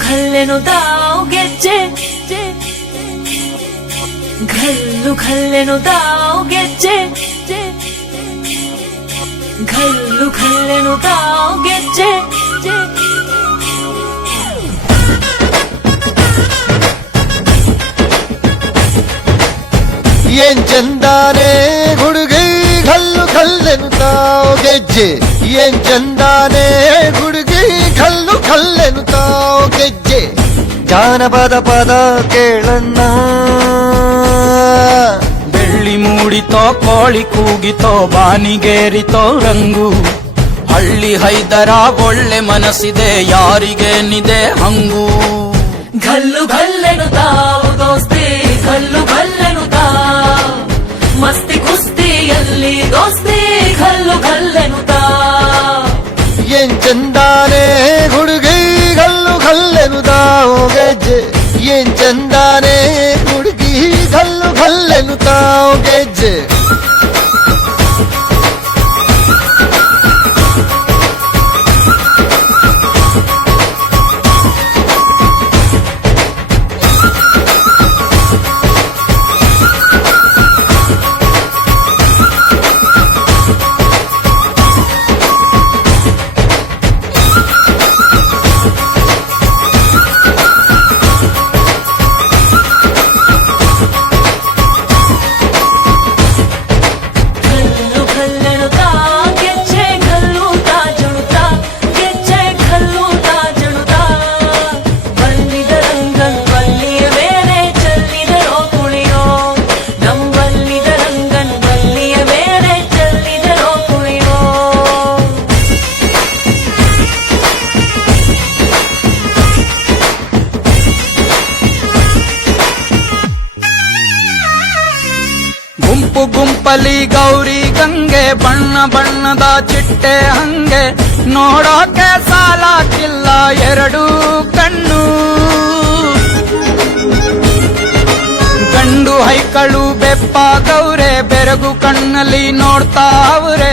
ಖಲ್ಲೆನುತಾವ್ ಗೆಜ್ಜೆ ಘಲ್ಲು ಖಲ್ಲೆನುತಾವ್ ಗೆಜ್ಜೆ ಘಲ್ಲು ಖಲ್ಲೆನುತಾವ್ ಗೆಜ್ಜೆ ಏನ್ ಚಂದಾನೆ ಹುಡುಗಿ ಘಲ್ಲು ಖಲ್ಲೆನುತಾವ್ ಗೆಜ್ಜೆ ಏನ್ ಚಂದಾನೆ ಹುಡುಗಿ ಘಲ್ಲು ಖಲ್ಲೆನುತಾವ್ ಗೆಜ್ಜೆ ಜಾನಪದ ಪದ ಕೇಳಣ್ಣ ಬೆಳ್ಳಿ ಮೂಡಿತೋ ಕೋಳಿ ಕೂಗಿತೋ ಬಾನಿಗೇರಿತೋ ರಂಗು ಹಳ್ಳಿ ಹೈದರ ಒಳ್ಳೆ ಮನಸ್ಸಿದೆ ಯಾರಿಗೇನಿದೆ ಹಂಗು ಘಲ್ಲು ಘಲ್ಲೆನುತಾವ್ ದೋಸ್ತಿ ಘಲ್ಲು ಘಲ್ಲೆನುತಾವ್ ಮಸ್ತಿ ಕುಸ್ತಿಯಲ್ಲಿ ದೋಸ್ತಿ ಘಲ್ಲು ಘಲ್ಲೆನುತಾವ್ ಏನ್ ಚಂದಾನೆ ಹುಡುಗಿ ಘಲ್ಲು ಘಲ್ಲೆನುತಾವ್ ಗೆಜ್ಜೆ ಏನ್ ಚಂದಾನೆ ಹುಡುಗಿ ಘಲ್ಲು ಘಲ್ಲೆನುತಾವ್ ಗೆಜ್ಜೆ ಗುಂಪು ಗುಂಪಲಿ ಗೌರಿ ಗಂಗೆ ಬಣ್ಣ ಬಣ್ಣದ ಚಿಟ್ಟೆ ಹಂಗೆ ನೋಡೋಕೆ ಸಾಲಾಕಿಲ್ಲ ಎರಡು ಕಣ್ಣು ಗಂಡು ಹೈಕಳು ಬೆಪ್ಪಾಗವ್ರೆ ಬೆರಗು ಕಣ್ಣಲ್ಲಿ ನೋಡ್ತಾವ್ರೆ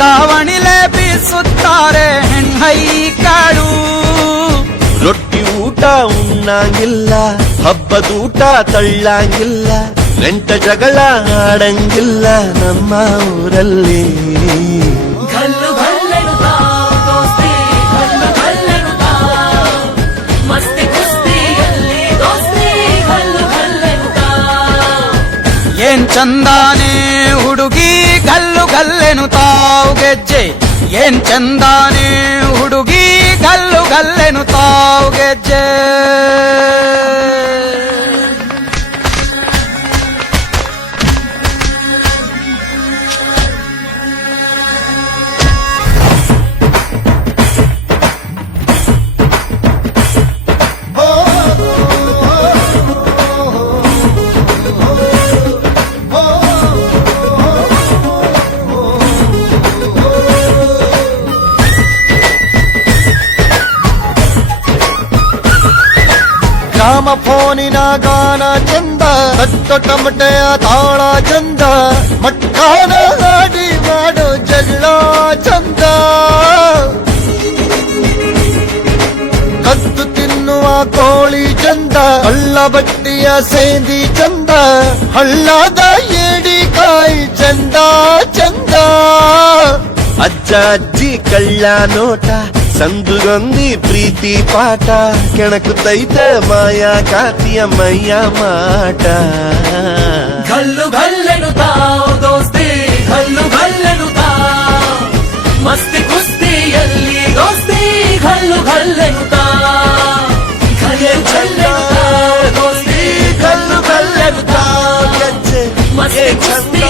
ದಾವಣಿಲೆ ಬೀಸುತ್ತಾರೆ ಹೆಣ್ಹೈಕಾಳು ರೊಟ್ಟಿ ಊಟ ಉಣ್ಣಂಗಿಲ್ಲ ಹಬ್ಬದೂಟ ತಳ್ಳಂಗಿಲ್ಲ ನೆಂಟ ಜಗಳ ಆಡಂಗಿಲ್ಲ ನಮ್ಮ ಊರಲ್ಲಿ ಘಲ್ಲು ಘಲ್ಲೆನುತಾವ್ ದೋಸ್ತಿ ಘಲ್ಲು ಘಲ್ಲೆನುತಾವ್ ಮಸ್ತಿ ಕುಸ್ತಿಯಲ್ಲಿ ದೋಸ್ತಿ ಘಲ್ಲು ಘಲ್ಲೆನುತಾವ್ ಏನ್ ಚಂದಾನೆ ಹುಡುಗಿ ಘಲ್ಲು ಘಲ್ಲೆನುತಾವ್ ಗೆಜ್ಜೆ ಏನ್ ಚಂದಾನೆ ಹುಡುಗಿ ಘಲ್ಲು ಘಲ್ಲೆನುತಾವ್ ಗೆಜ್ಜೆ ಗ್ರಾಮ ಫೋನಿನ ಗಾನ ಚಂದ ತಟ್ಟ ಟಮಟೆಯ ತಾಳ ಚಂದ ಮಟ್ಕಾನ ಹಾಡಿ ಮಾಡೋ ಜಗಳ ಚಂದ ಕದ್ದು ತಿನ್ನುವ ಕೋಳಿ ಚಂದ ಹಳ್ಳ ಬಟ್ಟಿಯ ಸೇಂದಿ ಚಂದ ಹಳ್ಳದ ಏಡಿಕಾಯಿ ಚಂದ ಚಂದ ಅಜ್ಜ ಅಜ್ಜಿ ಕಳ್ಳ ನೋಟ ಸಂದುಗೊಂದಿ ಪ್ರೀತಿ ಪಾಠ ಕೆಣಕುತ್ತೈತೆ ಮಾಯಾ ಕಾತಿಯ ಮೈಯ ಮಾಟ ಘಲ್ಲು ಘಲ್ಲೆನುತಾವ್ ದೋಸ್ತಿ ಘಲ್ಲು ಘಲ್ಲೆನುತಾವ್ ಮಸ್ತಿ ಕುಸ್ತಿಯಲ್ಲಿ ದೋಸ್ತಿ ಘಲ್ಲು ಘಲ್ಲೆನುತಾವ್ ಘಲ್ಲು ಘಲ್ಲೆನುತಾವ್ ದೋಸ್ತಿ ಘಲ್ಲು ಘಲ್ಲೆನುತಾವ್ ಗೆಜ್ಜೆ ಮಸ್ತಿ ಕುಸ್ತಿ